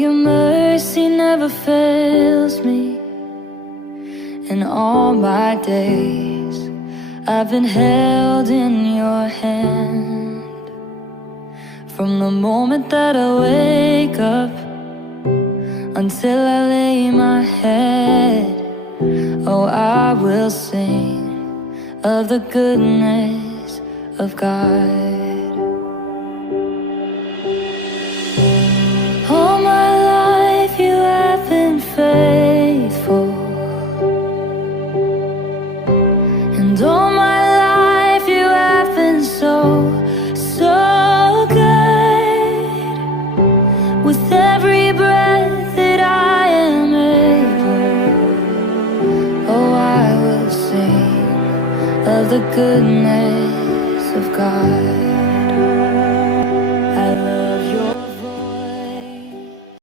your mercy never fails me. In all my days I've been held in your hand. From the moment that I wake up until I lay my head, oh, I will sing of the goodness of God. All my life you have been faithful, and all my life you have been so, so good. With every breath that I am able, oh, I will sing of the goodness of God.